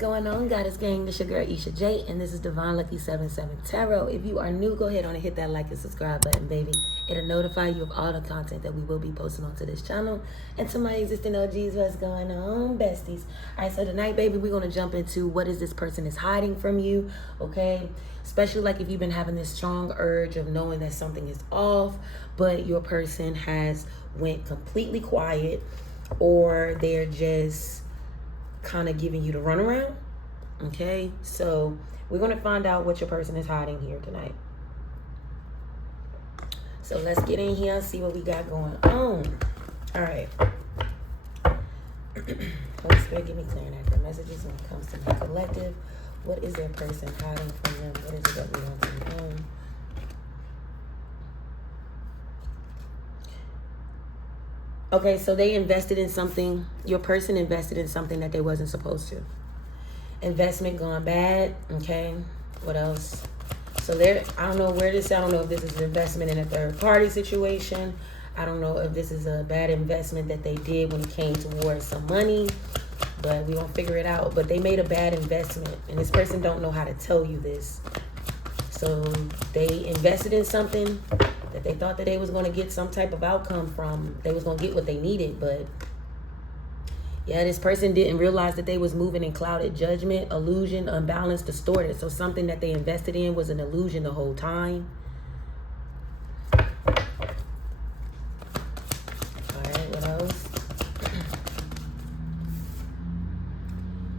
going on, Goddess Gang? This your girl Isha J, and this is Divine Lucky 77 Tarot. If you are new, go ahead on and hit that like and subscribe button, baby. It'll notify you of all the content that we will be posting onto this channel. And to my existing OGs, what's going on, besties? All right, so tonight, baby, we're going to jump into what is this person is hiding from you, okay? Especially like if you've been having this strong urge of knowing that something is off, but your person has went completely quiet, or they're just kind of giving you the runaround. Okay, so we're going to find out what your person is hiding here tonight. So let's get in here and see what we got going on. All right. Holy Spirit, give me clear and accurate messages when it comes to the collective. What is their person hiding from them? What is it that we want to know? Okay, so they invested in something. Your person invested in something that they wasn't supposed to. Investment gone bad. Okay, what else? So there, I don't know where this. I don't know if this is an investment in a third party situation. I don't know if this is a bad investment that they did when it came towards some money. But we gonna figure it out. But they made a bad investment, and this person don't know how to tell you this. So they invested in something that they thought that they was going to get some type of outcome from. They was going to get what they needed, but yeah, this person didn't realize that they was moving in clouded judgment, illusion, unbalanced, distorted. So something that they invested in was an illusion the whole time. All right, what else?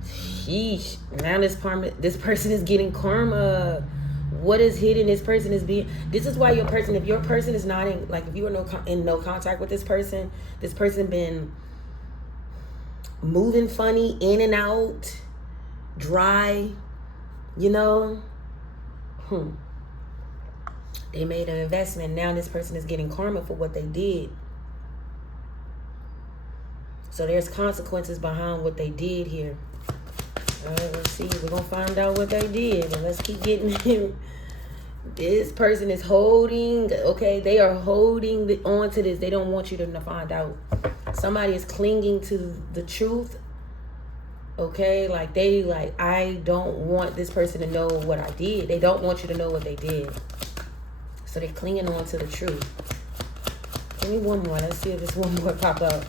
Sheesh. Now this person is getting karma. What is hidden? This person is being. This is why your person, if your person is not in, like if you are in no contact with this person been moving funny, in and out, dry, you know. They made an investment. Now this person is getting karma for what they did. So there's consequences behind what they did here. All right, let's see. We're going to find out what they did. And let's keep getting him. This person is holding, okay, they are holding on to this. They don't want you to find out. Somebody is clinging to the truth, okay? Like, I don't want this person to know what I did. They don't want you to know what they did. So they're clinging on to the truth. Give me one more. Let's see if this one more pop up.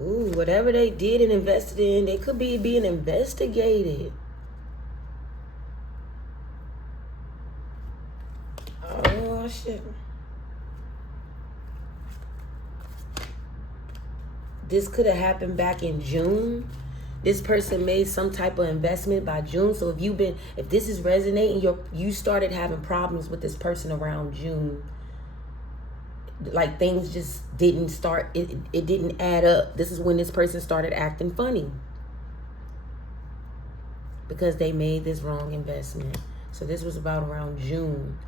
Ooh, whatever they did and invested in, they could be being investigated. Oh, shit. This could have happened back in June. This person made some type of investment by June. So if this is resonating, you started having problems with this person around June. Like things just didn't start, it didn't add up. This is when this person started acting funny because they made this wrong investment. So this was about around June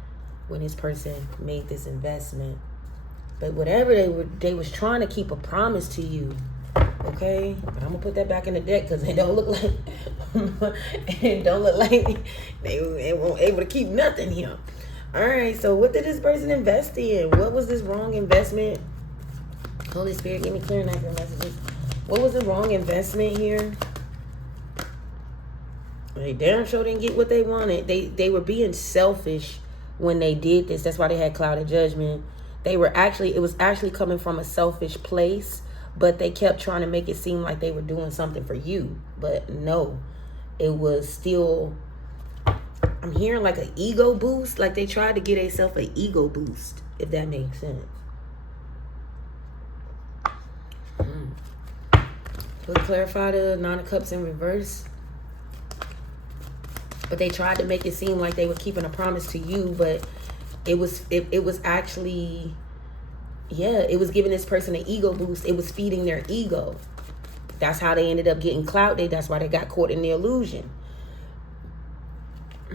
when this person made this investment. But whatever they was trying to keep a promise to you, okay? But I'm gonna put that back in the deck because it don't look like they weren't able to keep nothing here. All right, so what did this person invest in? What was this wrong investment? Holy Spirit, give me clear and accurate messages. What was the wrong investment here? They damn sure didn't get what they wanted. They were being selfish when they did this. That's why they had clouded judgment. It was actually coming from a selfish place, but they kept trying to make it seem like they were doing something for you. But no, it was still... I'm hearing like an ego boost. Like they tried to get themselves an ego boost, if that makes sense. So clarify the Nine of Cups in reverse. But they tried to make it seem like they were keeping a promise to you, but it was actually, yeah, it was giving this person an ego boost. It was feeding their ego. That's how they ended up getting clouded. That's why they got caught in the illusion.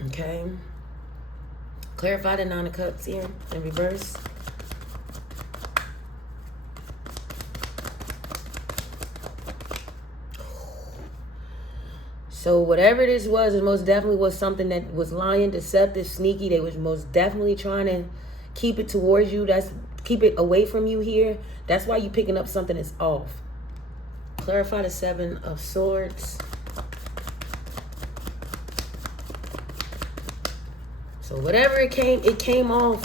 Okay. Clarify the Nine of Cups here in reverse. So whatever this was, it most definitely was something that was lying, deceptive, sneaky. They was most definitely trying to keep it towards you. Keep it away from you here. That's why you picking up something that's off. Clarify the Seven of Swords. So whatever it came off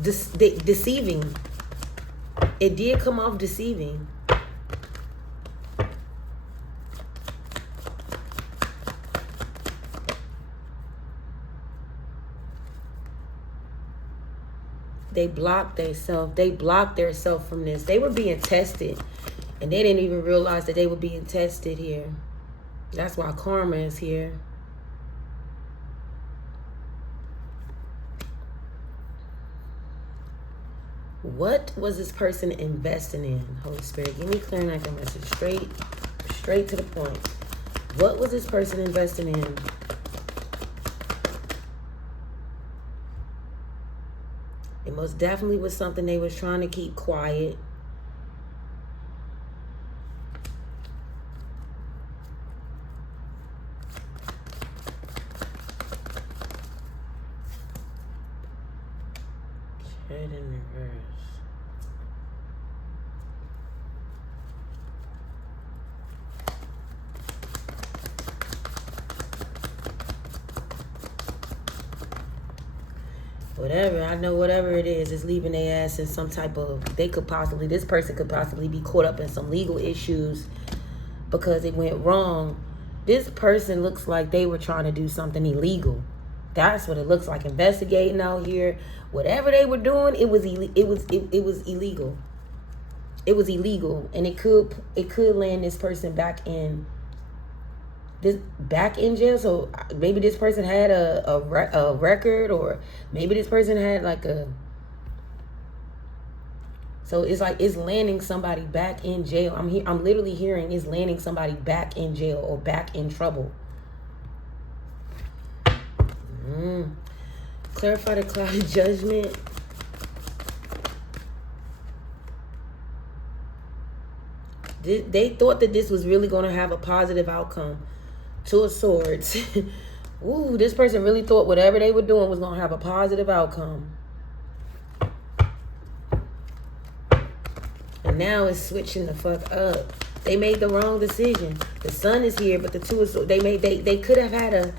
deceiving. It did come off deceiving. They blocked themselves. They blocked themselves from this. They were being tested. And they didn't even realize that they were being tested here. That's why karma is here. What was this person investing in? Holy Spirit, give me clear and accurate message. Straight to the point. What was this person investing in? It most definitely was something they was trying to keep quiet. Head in reverse. Whatever, I know whatever it is leaving their ass in some type of, this person could possibly be caught up in some legal issues because it went wrong. This person looks like they were trying to do something illegal. That's what it looks like. Investigating out here. Whatever they were doing, it was illegal. It was illegal. And it could land this person back in jail. So maybe this person had a record, or maybe this person had like a, so it's like it's landing somebody back in jail. I'm literally hearing it's landing somebody back in jail or back in trouble. Clarify the cloud of judgment. They thought that this was really going to have a positive outcome. Two of Swords. Ooh, this person really thought whatever they were doing was going to have a positive outcome. And now it's switching the fuck up. They made the wrong decision. The Sun is here, but the Two of Swords, they could have had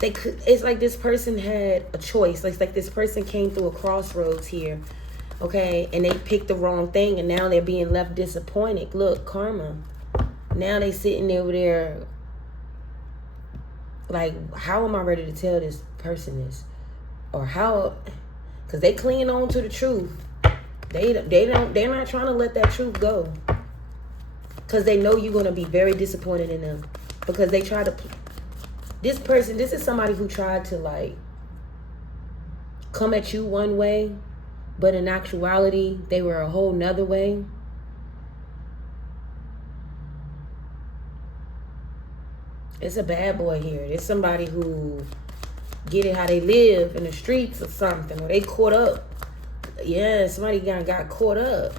it's like this person had a choice. It's like this person came through a crossroads here. Okay, and they picked the wrong thing, and now they're being left disappointed. Look, karma. Now they sitting over there like, how am I ready to tell this person this? Or how, because they clinging on to the truth. They're not trying to let that truth go. Because they know you're going to be very disappointed in them. Because they try to, this is somebody who tried to like come at you one way, but in actuality, they were a whole nother way. It's a bad boy here. It's somebody who get it how they live in the streets or something, or they caught up. Yeah, somebody got caught up.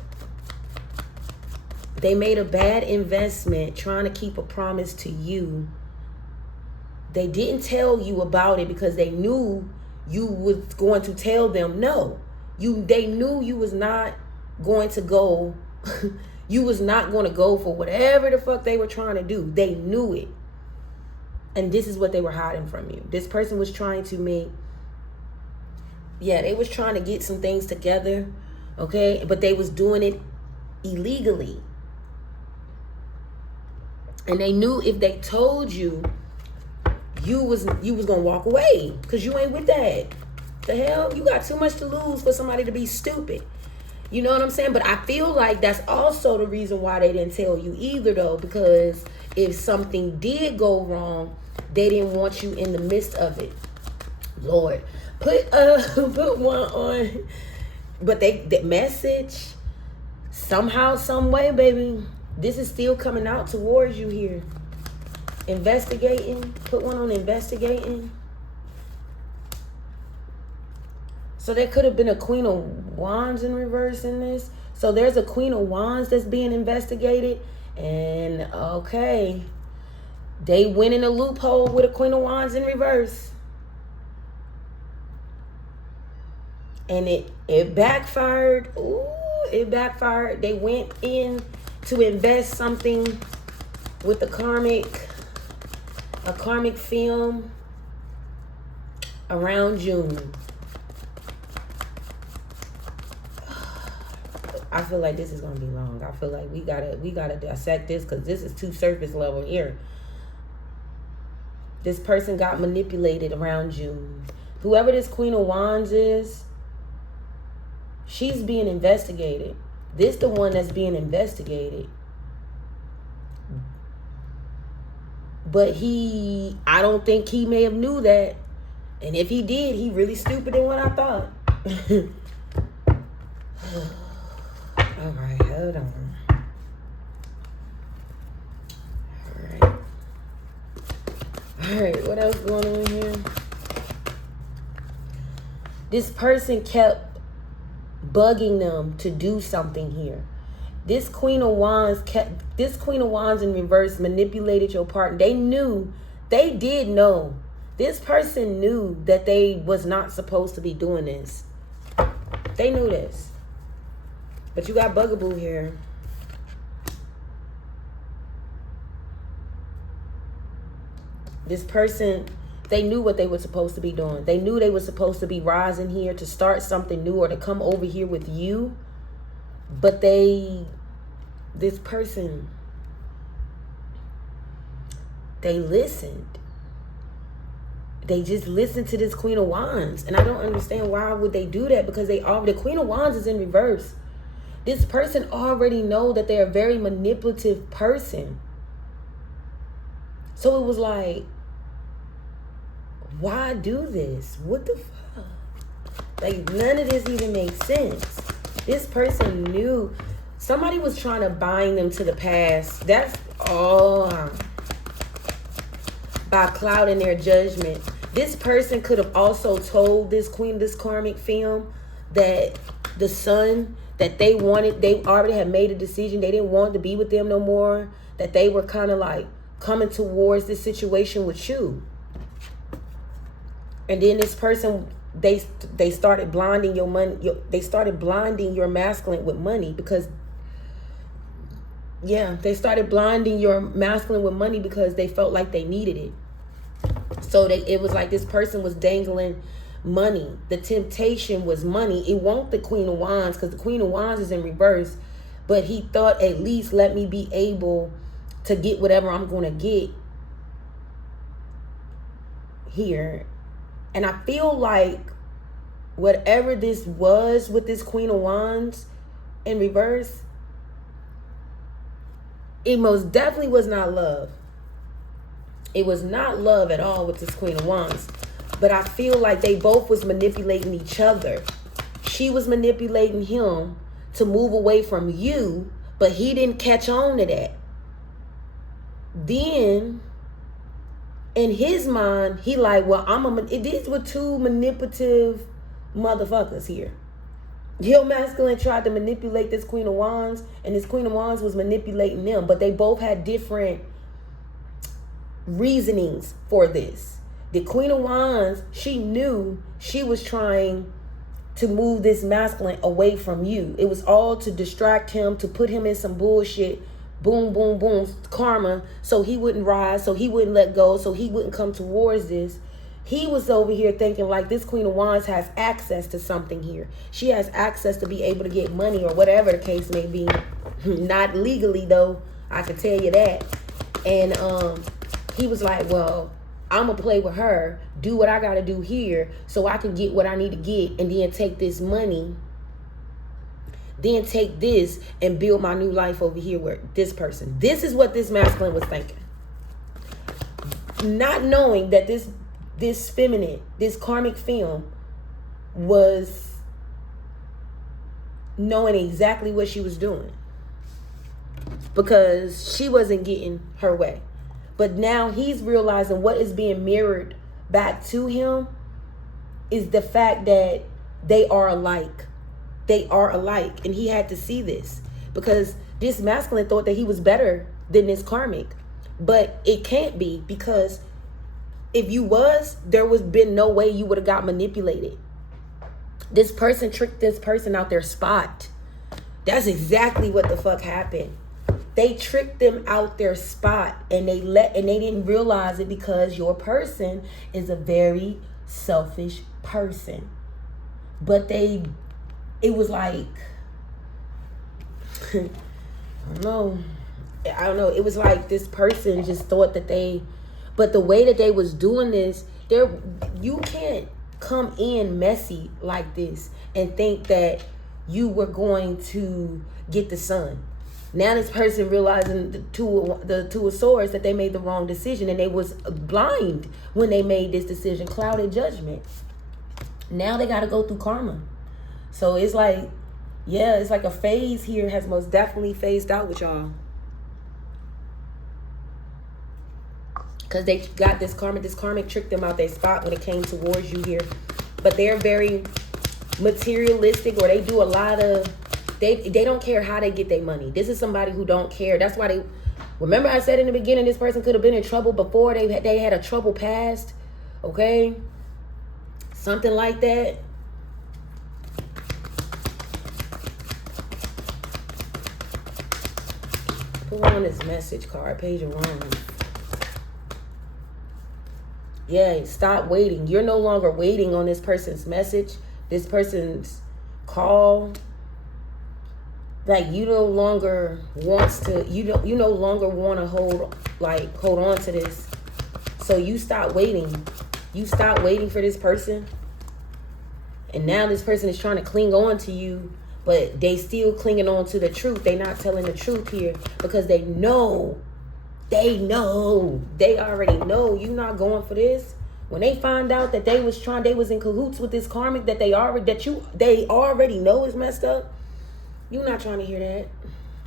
They made a bad investment trying to keep a promise to you. They didn't tell you about it because they knew you was going to tell them no. They knew you was not going to go. You was not going to go for whatever the fuck they were trying to do. They knew it. And this is what they were hiding from you. This person was trying to they was trying to get some things together, okay? But they was doing it illegally. And they knew if they told you, you was gonna walk away because you ain't with that. The hell? You got too much to lose for somebody to be stupid. You know what I'm saying? But I feel like that's also the reason why they didn't tell you either, though, because if something did go wrong, they didn't want you in the midst of it. Lord, put one on. But that message, somehow, some way, baby, this is still coming out towards you here. Investigating. Put one on investigating. So there could have been a Queen of Wands in reverse in this. So there's a Queen of Wands that's being investigated. And okay. They went in a loophole with a Queen of Wands in reverse. And it backfired. Ooh, it backfired. They went in to invest something with a karmic film around June. I feel like this is gonna be long. I feel like we gotta dissect this because this is too surface level here. This person got manipulated around June. Whoever this Queen of Wands is, she's being investigated. This the one that's being investigated. But I don't think he may have knew that. And if he did, he really stupid than what I thought. All right, hold on. All right, what else going on here? This person kept bugging them to do something here. This Queen of Wands in reverse manipulated your partner. They did know. This person knew that they was not supposed to be doing this. They knew this. But you got bugaboo here. This person, they knew what they were supposed to be doing. They knew they were supposed to be rising here to start something new or to come over here with you. But this person, they listened. They just listened to this Queen of Wands. And I don't understand why would they do that, because the Queen of Wands is in reverse. This person already know that they're a very manipulative person. So it was like, why do this? What the fuck? Like, none of this even makes sense. This person knew somebody was trying to bind them to the past. That's all. By clouding their judgment. This person could have also told this karmic film that the son that they already had made a decision. They didn't want to be with them no more. That they were kind of like coming towards this situation with you. And then this person, they started blinding your money. They started blinding your masculine with money because, yeah, they started blinding your masculine with money because they felt like they needed it. So it was like this person was dangling money. The temptation was money. It won't the Queen of Wands, because the Queen of Wands is in reverse. But he thought, at least let me be able to get whatever I'm going to get here. And I feel like whatever this was with this Queen of Wands in reverse, it most definitely was not love. It was not love at all with this Queen of Wands. But I feel like they both was manipulating each other. She was manipulating him to move away from you, but he didn't catch on to that. Then, in his mind, he like, well, these were two manipulative motherfuckers here. Your masculine tried to manipulate this Queen of Wands, and this Queen of Wands was manipulating them, but they both had different reasonings for this. The Queen of Wands, she knew she was trying to move this masculine away from you. It was all to distract him, to put him in some bullshit. Boom, boom, boom, karma. So he wouldn't rise, so he wouldn't let go, so he wouldn't come towards this. He was over here thinking like this Queen of Wands has access to something here. She has access to be able to get money or whatever the case may be. Not legally though, I can tell you that. And he was like, well, I'm going to play with her, do what I got to do here so I can get what I need to get, and then take this money, then take this and build my new life over here with this person. This is what this masculine was thinking. Not knowing that this feminine, this karmic film was knowing exactly what she was doing. Because she wasn't getting her way. But now he's realizing what is being mirrored back to him is the fact that they are alike. They are alike. And he had to see this. Because this masculine thought that he was better than this karmic. But it can't be, because if you was, there was been no way you would have got manipulated. This person tricked this person out their spot. That's exactly what the fuck happened. They tricked them out their spot, and they didn't realize it, because your person is a very selfish person. But it was like, I don't know. It was like this person just thought that but the way that they was doing this, you can't come in messy like this and think that you were going to get the sun. Now this person realizing the two of swords, that they made the wrong decision, and they was blind when they made this decision, clouded judgment. Now they got to go through karma. So it's like, yeah, it's like a phase here has most definitely phased out with y'all. Because they got this karmic. This karmic tricked them out their spot when it came towards you here. But they're very materialistic, or they do a lot of, they don't care how they get their money. This is somebody who don't care. That's why remember I said in the beginning, this person could have been in trouble before they had a trouble past. Okay? Something like that. Put on this message card, page of wands. Yeah, stop waiting. You're no longer waiting on this person's message, this person's call. Like, you no longer wants to, you no longer want to hold on to this. So you stop waiting. You stop waiting for this person. And now this person is trying to cling on to you, but they still clinging on to the truth. They not telling the truth here, because they know. They already know you not going for this. When they find out that they was in cahoots with this karmic that they already know is messed up, you not trying to hear that.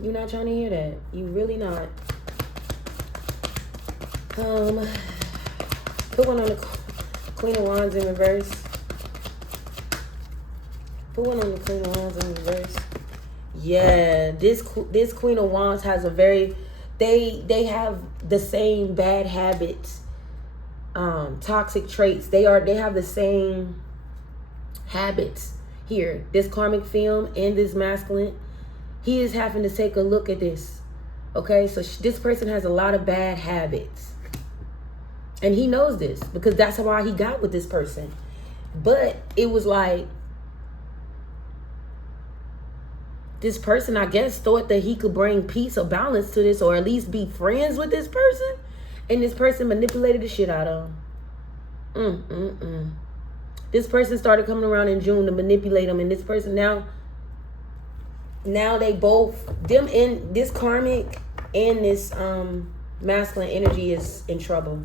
You not trying to hear that. You really not. Put one on the Queen of Wands in reverse. Put one on the Queen of Wands in reverse. Yeah, this Queen of Wands has a very, they have the same bad habits, toxic traits. They have the same habits here. This karmic film and this masculine, he is having to take a look at this. Okay, so this person has a lot of bad habits, and he knows this, because that's why he got with this person. But it was like, this person, I guess, thought that he could bring peace or balance to this, or at least be friends with this person. And this person manipulated the shit out of him. This person started coming around in June to manipulate him. And this person now they both, them in this karmic and this masculine energy is in trouble.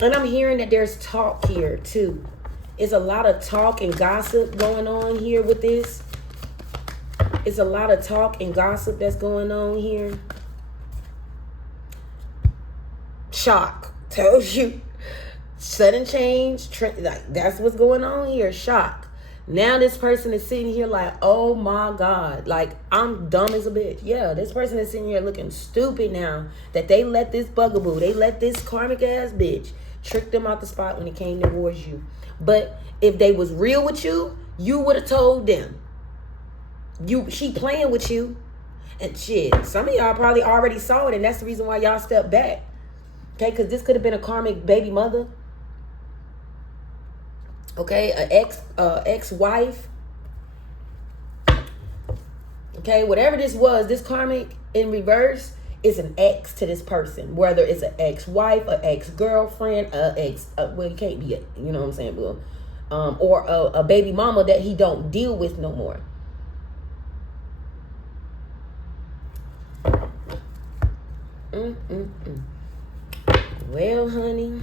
And I'm hearing that there's talk here too. It's a lot of talk and gossip going on here with this. It's a lot of talk and gossip that's going on here. Shock. Tells you. Sudden change. Like, that's what's going on here. Shock. Now this person is sitting here like, oh my God. Like, I'm dumb as a bitch. Yeah, this person is sitting here looking stupid now. That they let this bugaboo, they let this karmic ass bitch trick them out the spot when it came towards you. But if they was real with you, you would have told them. She playing with you. And shit, some of y'all probably already saw it, and that's the reason why y'all stepped back. Okay, because this could have been a karmic baby mother. Okay, an ex-wife. Okay, whatever this was, this karmic in reverse is an ex to this person. Whether it's an ex-wife, an ex-girlfriend, well, it can't be, you know what I'm saying, Bill? Or a baby mama that he don't deal with no more. Well, honey,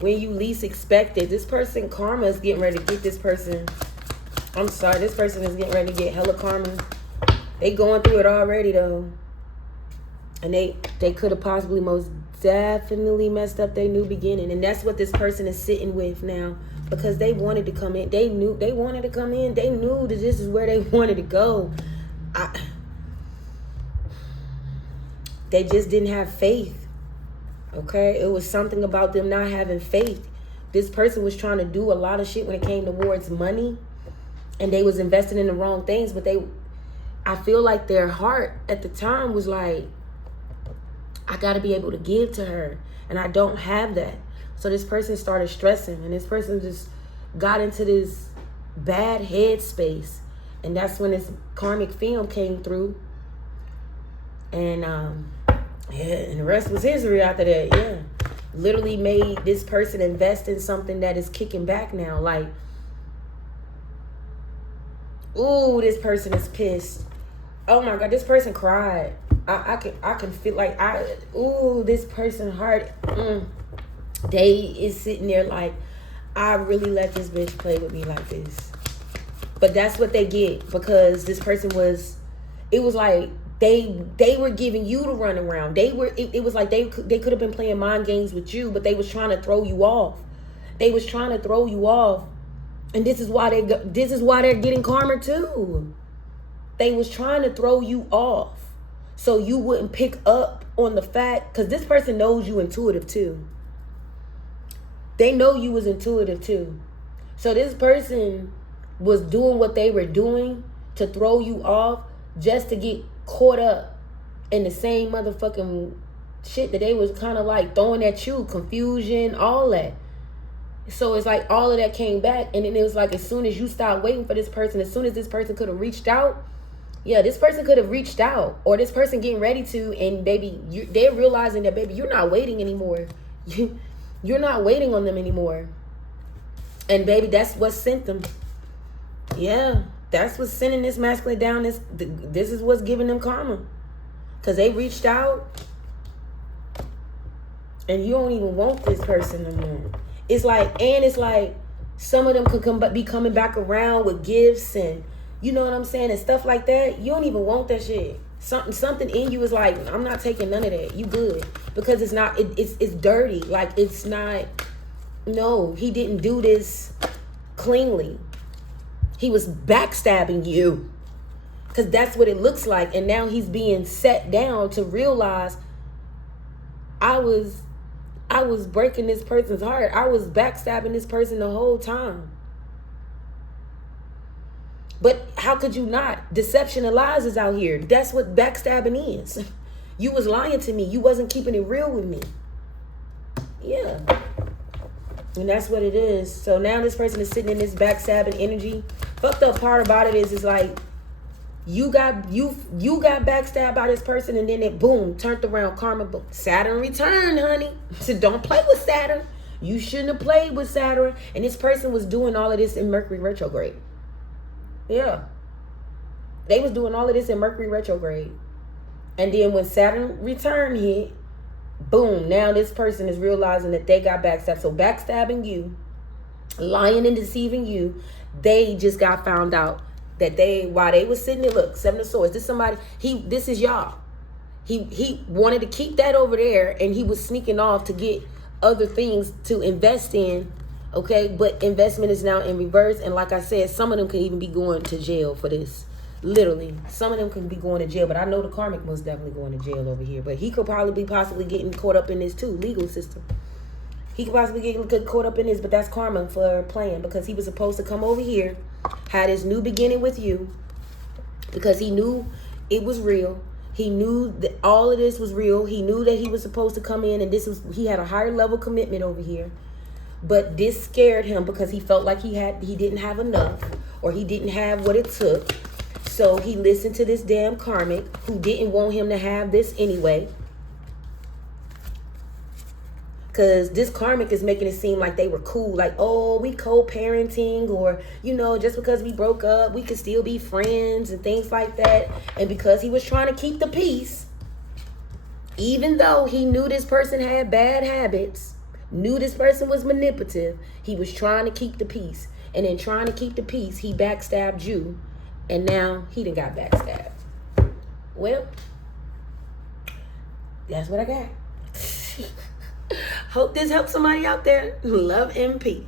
when you least expect it, this person, karma is getting ready to get this person. I'm sorry, this person is getting ready to get hella karma. They going through it already though. And they could have possibly most definitely messed up their new beginning. And that's what this person is sitting with now. Because they wanted to come in. They knew they wanted to come in. They knew that this is where they wanted to go. They just didn't have faith. Okay? It was something about them not having faith. This person was trying to do a lot of shit when it came towards money. And they was investing in the wrong things. But I feel like their heart at the time was like, I got to be able to give to her. And I don't have that. So this person started stressing. And this person just got into this bad headspace. And that's when this karmic film came through. And and the rest was history after that. Yeah. Literally made this person invest in something that is kicking back now. Like, ooh, this person is pissed. Oh my God, this person cried. I can feel like this person heart. They is sitting there like, I really let this bitch play with me like this. But that's what they get, because this person it was like they were giving you to run around. It was like they could have been playing mind games with you, but they was trying to throw you off. They was trying to throw you off. And this is why they're getting karma too. They was trying to throw you off so you wouldn't pick up on the fact, because this person knows you intuitive too. They know you was intuitive too. So this person was doing what they were doing to throw you off just to get caught up in the same motherfucking shit that they was kind of like throwing at you. Confusion, all that. So it's like all of that came back. And then it was like, as soon as you start waiting for this person, as soon as this person could have reached out, yeah, this person could have reached out, or this person getting ready to, and baby, they're realizing that, baby, you're not waiting anymore. You're not waiting on them anymore. And baby, that's what sent them. Yeah, that's what's sending this masculine down. This is what's giving them karma. Because they reached out, and you don't even want this person no more. It's like some of them could be coming back around with gifts and, you know what I'm saying, and stuff like that. You don't even want that shit. Something in you is like, I'm not taking none of that. You good. Because it's not, it's dirty. Like, it's not, no, he didn't do this cleanly. He was backstabbing you. Because that's what it looks like. And now he's being set down to realize, I was breaking this person's heart. I was backstabbing this person the whole time. But how could you not? Deception and lies is out here. That's what backstabbing is. You was lying to me. You wasn't keeping it real with me. Yeah. And that's what it is. So now this person is sitting in this backstabbing energy. Fucked up part about it is like, you got backstabbed by this person, and then it boom, turned around, karma, boom. Saturn returned, honey. So don't play with Saturn. You shouldn't have played with Saturn. And this person was doing all of this in Mercury retrograde. Yeah. They was doing all of this in Mercury retrograde. And then when Saturn return hit, boom, now this person is realizing that they got backstabbed. So backstabbing you, lying and deceiving you, they just got found out that while they was sitting there, look, Seven of Swords, this is y'all. He wanted to keep that over there, and he was sneaking off to get other things to invest in. Okay, but investment is now in reverse. And like I said, some of them can even be going to jail for this. Literally. Some of them can be going to jail. But I know the karmic most definitely going to jail over here. But he could probably be possibly getting caught up in this too. Legal system. He could possibly get caught up in this. But that's karma for playing. Because he was supposed to come over here. Had his new beginning with you. Because he knew it was real. He knew that all of this was real. He knew that he was supposed to come in. And he had a higher level commitment over here. But this scared him because he felt like he didn't have enough, or he didn't have what it took. So he listened to this damn karmic who didn't want him to have this anyway. Because this karmic is making it seem like they were cool. Like, oh, we co-parenting, or, you know, just because we broke up, we could still be friends and things like that. And because he was trying to keep the peace, even though he knew this person had bad habits, knew this person was manipulative, he was trying to keep the peace. And in trying to keep the peace, he backstabbed you. And now he done got backstabbed. Well, that's what I got. Hope this helps somebody out there. Love and peace.